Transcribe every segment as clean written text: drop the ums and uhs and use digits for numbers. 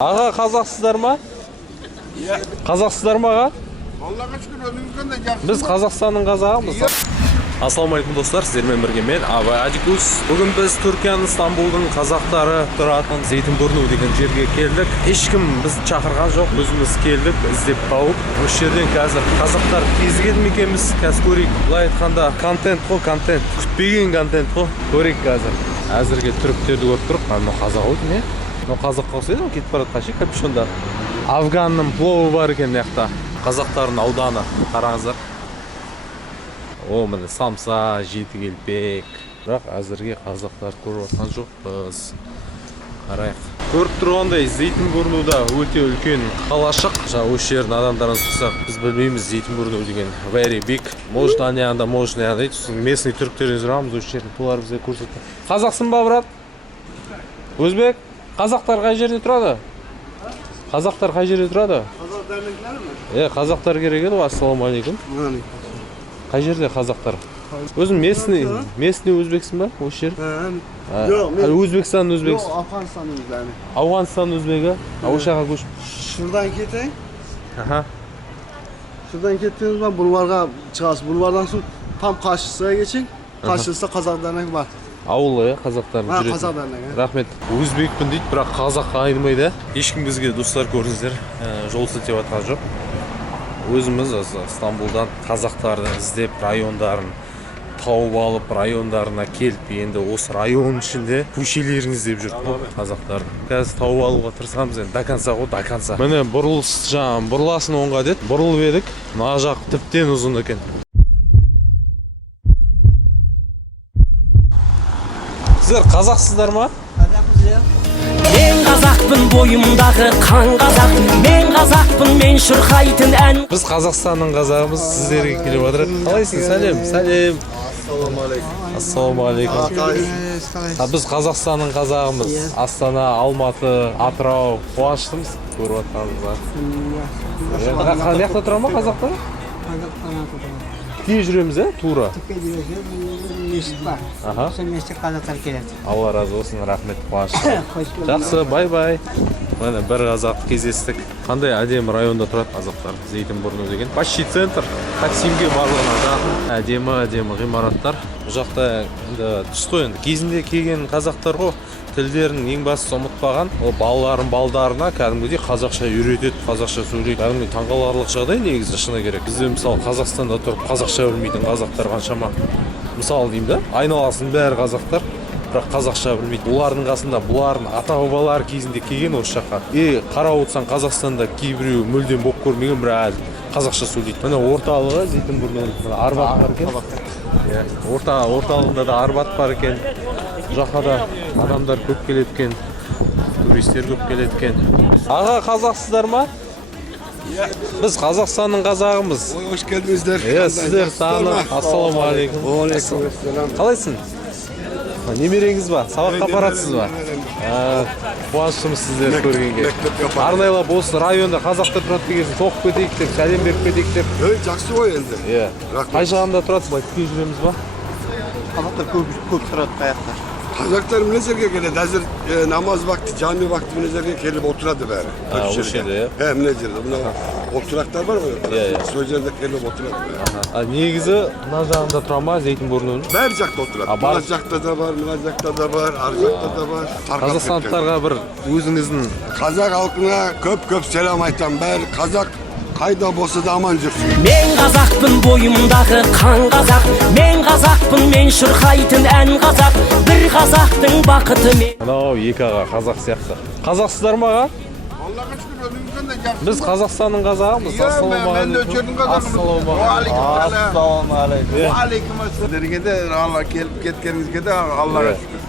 Ağa Kazaksızlar mı? Kazaksızlar mı ağa? Allah'a şükür önümüzden de yapsın. Biz Қазақстанның қазағымыз. Ассалаумағалейкум достар, сіздермен бірге мен Абай Адикус. Бүгін біз Түркияның Стамбулдың қазақтары тұратын Зейтинбурну деген жерге келдік. Ешкім біз шақырған жоқ, өзіміз келдік, іздеп тауып. Осы жерден қазір қазақтар кезігеді ме екенбіз? Қазір көрейік. Былай айтқанда контент қой, контент. Күтпеген контент қой. Көрейік қазір. Әзірге түріктерді көріп тұрып, мынау қазақ ғой, не? Мынау қазаққа ұқсайды, кетіп бара жатқан ше капюшонда. Афганның пловы бар екен мына қазақтардың ауданы, қараңыздар. О, міне самса, жеті келпек. Бірақ әзірге қазақтар көріп отқан жоқпыз. Қарайық. Көріп тұрғандай Зейтинбурнуда өте үлкен қалашық. Жаңа осы жердің адамдарын сұрсақ, біз білмейміз Зейтинбурну деген very big. Можно анда, можно анда дейді. Местный түріктерден сұрамыз, осы жердің тулары бізге көрсетті. Қазақсың ба, брат? Өзбек? Қазақтар қай жерде тұрады? Қазақтар қай жерде тұрады? Қазақтар керек еді ғой, ассалаумағалейкум. Қай жерде қазақтар? Өзің местный өзбексің ба? Осы жер? Жоқ, мен Өзбекстан өзбексің. Жоқ, Afganistan өзбегі. Ауғанстан өзбегі? Осы жаққа көшіп. Şuradan кетейін. Аха. Şuradan кетсеңіз бе бульварға шығасыз. Бульвардан соң там қарсысына geçin. Қарсысында қазақ дәрнегі бар. Ауылы, қазақтардың жүретін. Қазақ дәрнегі. Рахмет. Өзбекпін дейді, бірақ қазаққа айнымайды. Ешкім бізге достар көріңіздер, жол сілтеп жатқан жоқ. Өзіміз Стамбулдан қазақтарды іздеп, райондарын тауып алып, райондарына келіп, енді осы район ішінде көшелерін іздеп жүріп қазақтарды. Қазір тауып алуға тырысамыз, енді до конца ғой, до конца. Міне бұрыласын оңға деді, бұрылып едік. Мына жақ тіптен ұзын екен. Сіздер қазақсыздар ма? Мен қазақпын, бойымдағы қан қазақ. Мен қазақпын, мен шырқайтын ән. Біз Қазақстанның қазағымыз, сіздерге келіп отырық. Қалайсың? Сәлем. Ассалаумағалейкум. Біз Қазақстанның қазағымыз. Астана, Алматы, Атырау. Қуаныштымыз көріп жатқанымызға. Қай жақта тұра ма қазақтар? Тие жүреміз, тура? Мешіт бар. Сол мешітке қазақтар келеді. Алла разы болсын, рахмет, қуаныштымын. Жақсы, бай-бай. Міне бір қазақ кездестік. Қандай әдемі районда тұрады қазақтар, Зейтинбурну деген. Почти центр, Таксимге барлығына жақын. Әдемі ғимараттар. Бұл жақта түс қой енді. Кезінде келген қазақтар ғой, тілдерін ең бастысы ұмытпаған. Ол балдарына кәдімгідей қазақша үйретеді, қазақша сөйлейді. Кәдімгідей таңғаларлық жағдай негізі шыны керек. Бізде мысалы Қазақстанда тұрып қазақша білмейтін қазақтар қаншама. Мысалы деймін да, айналасының бәрі қазақтар, бірақ қазақша білмейді. Олардың қасында бұлардың ата-бабалары кезінде келген осы жаққа. Қарап отырсаң Қазақстанда кейбіреу мүлдем болып көрмеген, бірақ қазақша сөйлейді. Міне орталығы Зейтинбурнның Арбат бар екен. Орталығында да Арбат бар екен. Бұл жаққа да адамдар көп келеді екен, туристер көп келеді екен. Аға қазақсыздар ма? Біз Қазақстанның қазағымыз. Hoş geldinizler. Сіздер саны. Ассалаумағалейкум. Қалайсың? Немереңіз ба? Сабаққа барасыз ба? Қуаныштымыз сіздерді көргенге. Арнайлап осы районда қазақтар тұрады дегенсін, соғып кетейік деп, сәлем беріп кетейік деп. Жақсы ғой енді. Қай жағында тұрасыз, былай тіке жүреміз ба? Қазақтар көп тұрады қаяқта. Қазақтар мына жерге келеді. Әзір намаз вакты, жами вакты мына жерге келіп отырады бәрі. Осы жерде, мына жерде. Мына отырақтар бар ғой. Сол жерде келіп отырады. Негізі мына жағында тұра ма Зейтинбурнуның? Бәр жақта отырады. Мына жақта да бар, мына жақта да бар, ар жақта да бар. Қазақстандықтарға бір өзіңіздің Қазақ халқына көп сәлем айтам. Бәрі қазақ қайда болса да аман жүрсін. Мен қазақпын, бойымдағы қан қазақ. Мен қазақпын, мен шырқайтын ән қазақ. Бір қазақтың бақыты мен. Мынау екі аға қазақ сияқты. Қазақсыздар ма аға? Аллаға шүкір önümüzden de yapsın. Біз Қазақстанның қазағымыз. Ben de öçürdüm kazanımız. Aleyküm assalam. Dergede Allah gelip ketkenizge de Allah'a şükür.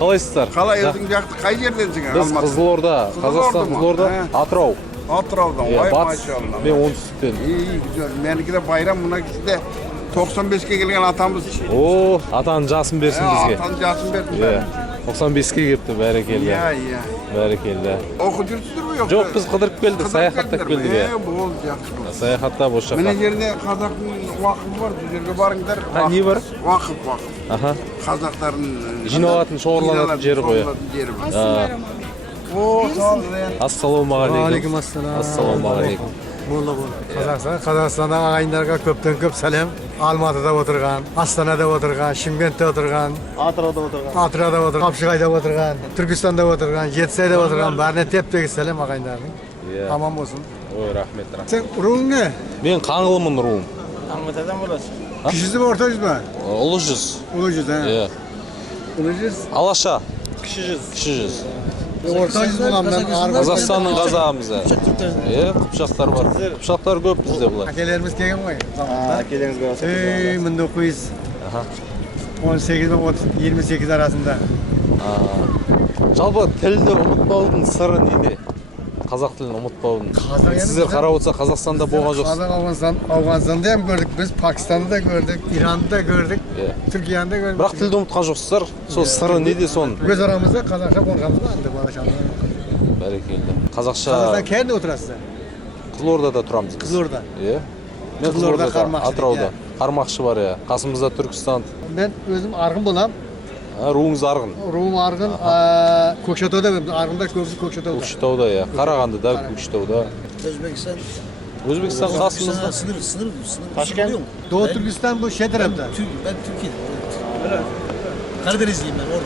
Қалайсыздар? Қалай өзің жақты қай жерденсің? Біз Қызылорда, Қазақстан Қызылорда, Атырау. Атыраудан, ой машалла. Мен оңтүстіктен. İyi güzel. Meniki de bayram buna de 95'ke gelgen atamız. О, атаның жасын берсін бізге. Atan casın verdim. 95-ке келіпті, бәрекелді. Iya. Бәрекелді. Okut yürütüdür mü yoksa? Жоқ, біз қыдырып келдік, саяхаттап келдік. Bol жақсы. Саяхаттап осы Мына жаққа. жерде қазақтың уақыты бар, бұл жерге барыңдар. Не бар? Уақыт. Аха. Қазақтардың Жиналатын, шоғырланатын жері ғой. О, sağ ol. Ассалаумағалейкум. Ассалам. Ассалаумағалейкум. Қазақстандағы ағайындарға көптен көп сәлем. Алматыда отырған, Астанада отырған, Шымкентте отырған, Атырауда отырған. Атырауда отырған, Қапшығайда отырған, Түркістанда отырған, Жетісайда отырған, бәріне теп-тегіс сәлем ағайындардың. Аман болсын. Ой, рахмет. Сен руың не? Мен қаңғылымын руым. Алматыдан боласың. Кішісі бе, орта жүз бе? Ұлы жүз. Ұлы жүз, Иә. Ұлы жүз. Алаша. Kişi Кіші жүз. Орта жүз болам мен. Қазақстанның қазағымыз. Қыпшақтар бар. Қыпшақтар көп бізде бұлар. Әкелеріміз келген ғой. Geliniz böyle. 1918 мен 28 арасында. Жалпы тілді ұмытпаудың сыры неде? Қазақ тілін ұмытпаудың. Сіздер қарап отырса Қазақстанда болған жоқсыз. Қазақ Ауғанстанда hem gördük, біз Пакистанды да көрдік, Иранды да көрдік, Түркияны да көрдік. Бірақ тілді ұмытқан жоқсыздар. Сол сыры неде соның? Өз арамызда қазақша қонғанбыз ба енді балашамыз. Бәрекелді. Қазақша Қазақстан қайерде отырасыздар? Қызылордада тұрамыз біз. Қызылорда. Иә. Мен Қызылорда, Қызылордада, Қармақшы Атырауда. дейді, Қармақшы бар иә. Қасымызда Түркістан. Мен өзім арғын болам. Руыңыз арғын. Руым арғын, Көкшетауда арғындар көбісі Көкшетауда. Көкшетауда иә. Қарағандыда, Көкшетауда. Özbekistan. Özbekistan қасымызда. Sınır. Taşkent. Doğu Türkistan bu şey tarafta. Ben Türkiye'de. Karadenizliyim ben orada.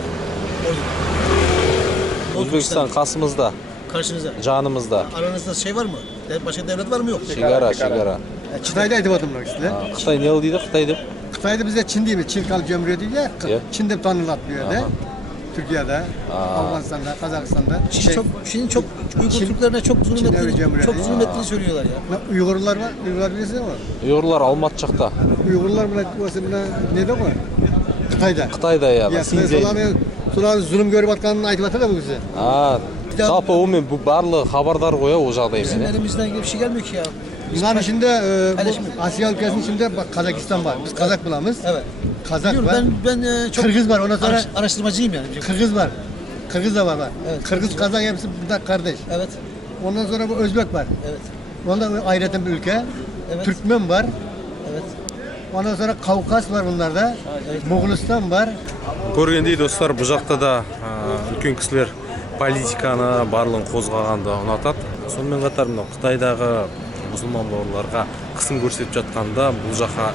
Özbekistan қасымызда, Karşınıza. жанымызда. Aranızda şey var mı? Başka devlet var mı yok? Шекара. Қытайда айтып отырмын кісілер. Қытай не дейді? Қытай деп? Қытайды бізде Çin дейміз, Çin Halk Cumhuriyeti Иә. ya. Çin деп tanınады bu yerde. Türkiye'de, Afganistan'da, Kazakistan'da. Çin'in çok Uygur Türklerine çok zulüm Çin ettiğini, Cumhuriyeti. çok zulüm ettiğini söylüyorlar ya. Uygurlar var, Uygurlar bilirsiniz mi? Uyg'urlar Алматы жақта. Uygurlar buna ne de var? Қытайда. Қытайда иә. Ya солардың zulüm görüp atkanını айтып atыр da bu kişi. Жалпы онымен бұл барлығы хабардар ғой о жағдаймен. Bizim elimizden bir şey gelmiyor ki ya. Bunların içinde, Paylaşım. bu Asya ülkesinin içinde bak Kazakistan var. Biz Kazak bulamız. Evet. Kazak Biliyorum, var. ben çok Kırgız var. Ondan sonra araştırmacıyım yani. Kırgız var. Kırgız da var. Evet. Kırgız, Kazak hepsi burada kardeş. Evet. Ondan sonra bu Özbek var. Evet. Ondan ayrıca bir ülke. Evet. Türkmen var. Evet. Ondan sonra Kavkas var bunlarda. Moğolistan var. Көргендей достар, бұл жақта да үлкен кісілер политиканы барлығын қозғағанды ұнатады. Сонымен қатар мынау Қытайдағы мұсылман бауырларға қысым көрсетіп жатқанда бұл жаққа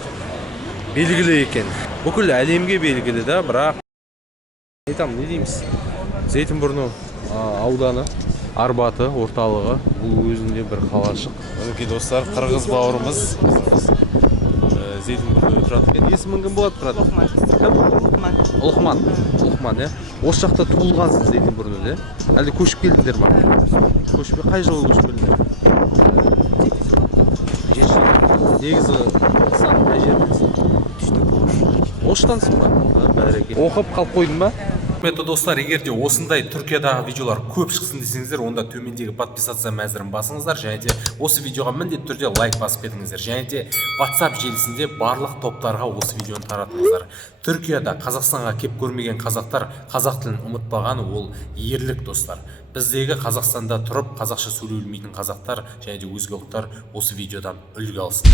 белгілі екен. Бүкіл әлемге белгілі да, бірақ айтамын, не дейміз? Зейтинбурну ауданы, Арбаты орталығы, бұл өзінде бір қалашық. Мінекей достар, қырғыз бауырымыз Зейтинбурнда тұрады екен. Есімің кім болады тұрады? Ұлықман, иә? Осы жақта туылғансыз Зейтинбурнда, иә? Әлде көшіп келдіңдер ма? Көшіп, қай жылы көшіп келдіңдер? Негізі қай жердесің? Оштансың ба? Бәрекелді. Оқып қалып қойдың ба? Құрметті достар, егер де осындай Түркиядағы видеолар көп шықсын десеңіздер, онда төмендегі подписаться мәзірін басыңыздар, және де осы видеоға міндетті түрде лайк басып кетіңіздер, және де WhatsApp желісінде барлық топтарға осы видеоны таратыңыздар. Түркияда Қазақстанға кеп көрмеген қазақтар қазақ тілін ұмытпаған, ол ерлік достар. Біздегі Қазақстанда тұрып қазақша сөйлей білмейтін қазақтар және де өзге ұлттар осы видеодан үлгі алсын.